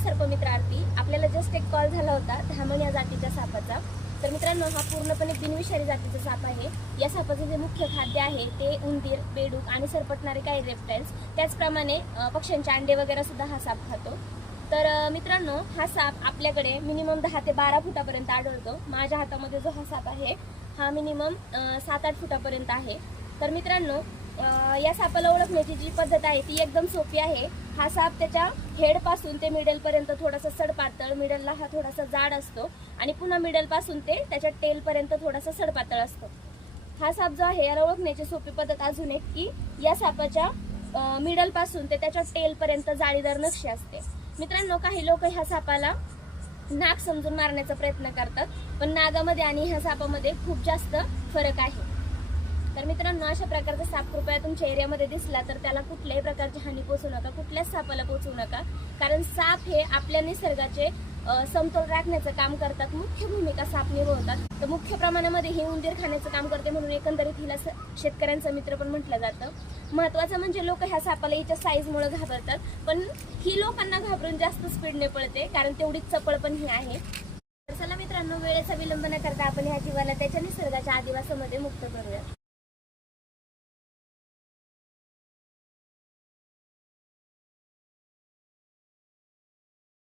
सर्पमित्रार्थी, आपल्याला जस्ट एक कॉल झाला होता धामण या जातीच्या सापाचा। तर मित्रांनो, हा पूर्णपणे बिनविषारी जातीचा साप आहे। या सापाचे जे मुख्य खाद्य आहे ते उंदीर, बेडूक आणि सरपटणारे काही रेप्टाइल्स, त्याचप्रमाणे पक्ष्यांचे अंडे वगैरे सुद्धा हा साप खातो। तर मित्रांनो, हा साप आपल्याकडे मिनिमम 10 ते 12 फुटापर्यंत आढळतो। माझ्या हातामध्ये जो हा साप आहे हा मिनिमम 7-8 फुटापर्यंत आहे। तर मित्रांनो, या सापाला ओळखण्याची जी पद्धत आहे ती एकदम सोपी आहे। हा साप त्याच्या हेड पासून ते मिडल पर्यंत थोडासा सडपातळ, मिडलला हा थोडासा जाड असतो आणि पुन्हा मिडल पासून ते त्याच्या टेल पर्यंत थोडासा सडपातळ असतो। हा साप जो आहे याला ओळखण्याची सोपी पद्धत अजून एक की या सापाच्या मिडल पासून ते त्याच्या टेल पर्यंत जाळीदार नक्षी असते। मित्रांनो, काही लोक ह्या सापाला नाग समजून मारण्याचा प्रयत्न करतात, पण नागामध्ये आणि ह्या सापामध्ये खूप जास्त फरक आहे। तर मित्रांनो, अशा प्रकारचा साप कृपया तुमच्या एरियामध्ये दिसला तर त्याला कुठल्याही प्रकारची हानी पोहोचू नका, कुठल्याच सापाला पोहोचू नका, कारण साप हे आपल्या निसर्गाचे समतोल राखण्याचं काम करतात, मुख्य भूमिका साप निभावतात। तर मुख्य प्रमाणामध्ये ही उंदीर खाण्याचं काम करते, म्हणून एकंदरीत हिला शेतकऱ्यांचा मित्र पण म्हटलं जातं। महत्वाचं म्हणजे लोक ह्या सापाला हिच्या साईजमुळे घाबरतात, पण ही लोकांना घाबरून जास्त स्पीडने पळते, कारण तेवढीच चपळ पण ही आहे। चला मित्रांनो, वेळेचा विलंब न करता आपण ह्या जीवाला त्याच्या निसर्गाच्या आदिवासामध्ये मुक्त करूया।